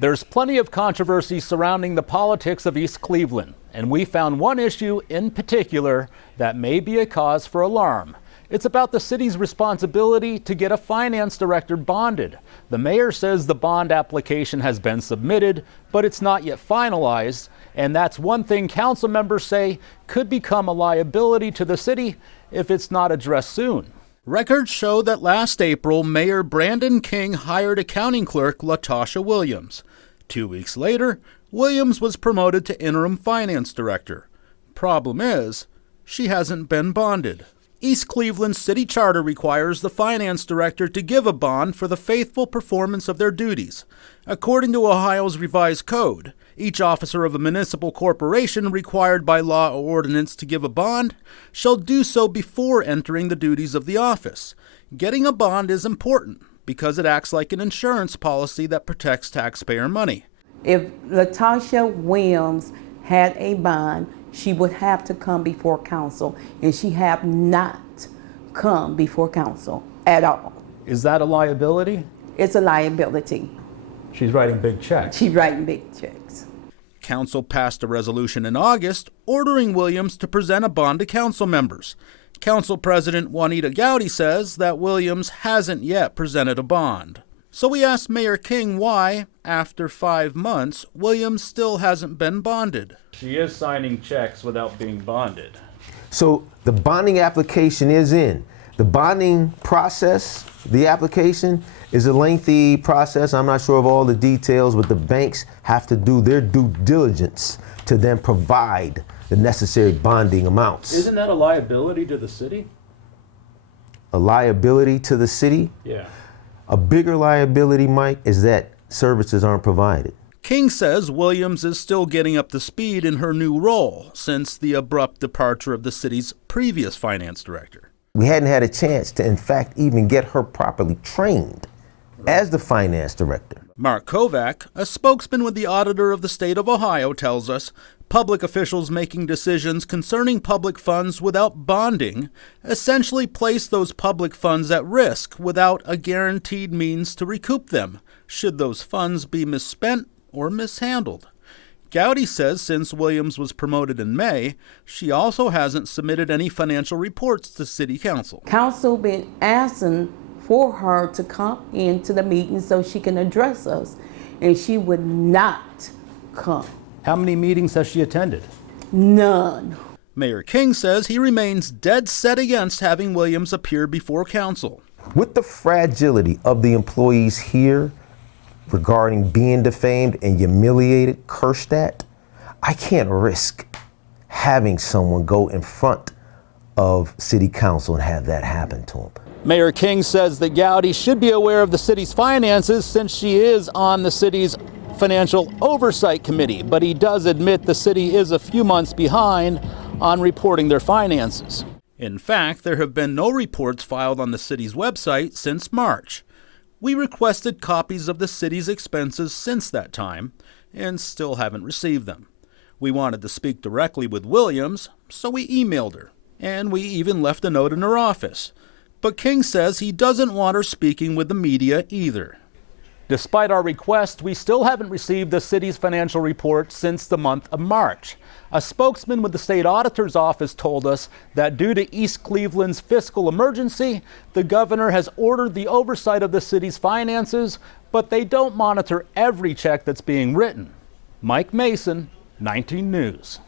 There's plenty of controversy surrounding the politics of East Cleveland, and we found one issue in particular that may be a cause for alarm. It's about the city's responsibility to get a finance director bonded. The mayor says the bond application has been submitted, but it's not yet finalized, and that's one thing council members say could become a liability to the city if it's not addressed soon. Records show that last April, Mayor Brandon King hired accounting clerk LaTosha Williams. 2 weeks later, Williams was promoted to interim finance director. Problem is, she hasn't been bonded. East Cleveland's city charter requires the finance director to give a bond for the faithful performance of their duties. According to Ohio's revised code, each officer of a municipal corporation required by law or ordinance to give a bond shall do so before entering the duties of the office. Getting a bond is important because it acts like an insurance policy that protects taxpayer money. If LaTosha Williams had a bond, she would have to come before council, and she have not come before council at all. Is that a liability? It's a liability. She's writing big checks. She's writing big checks. Council passed a resolution in August ordering Williams to present a bond to council members. Council President Juanita Gowdy says that Williams hasn't yet presented a bond. So we asked Mayor King why, after 5 months, Williams still hasn't been bonded. She is signing checks without being bonded. So the bonding application is in. The bonding process, the application, is a lengthy process. I'm not sure of all the details, but the banks have to do their due diligence to then provide the necessary bonding amounts. Isn't that a liability to the city? A liability to the city? Yeah. A bigger liability, Mike, is that services aren't provided. King says Williams is still getting up to speed in her new role since the abrupt departure of the city's previous finance director. We hadn't had a chance to, in fact, even get her properly trained as the finance director. Mark Kovac, a spokesman with the auditor of the state of Ohio, tells us public officials making decisions concerning public funds without bonding essentially place those public funds at risk without a guaranteed means to recoup them, should those funds be misspent or mishandled. Gowdy says since Williams was promoted in May, she also hasn't submitted any financial reports to City Council. Council been asking for her to come into the meeting so she can address us, and she would not come. How many meetings has she attended? None. Mayor King says he remains dead set against having Williams appear before council. With the fragility of the employees here regarding being defamed and humiliated, cursed at, I can't risk having someone go in front of City Council and have that happen to them. Mayor King says that Gowdy should be aware of the city's finances since she is on the city's Financial Oversight Committee, but he does admit the city is a few months behind on reporting their finances. In fact, there have been no reports filed on the city's website since March. We requested copies of the city's expenses since that time and still haven't received them. We wanted to speak directly with Williams, so we emailed her, and we even left a note in her office. But King says he doesn't want her speaking with the media either. Despite our request, we still haven't received the city's financial report since the month of March. A spokesman with the state auditor's office told us that due to East Cleveland's fiscal emergency, the governor has ordered the oversight of the city's finances, but they don't monitor every check that's being written. Mike Mason, 19 News.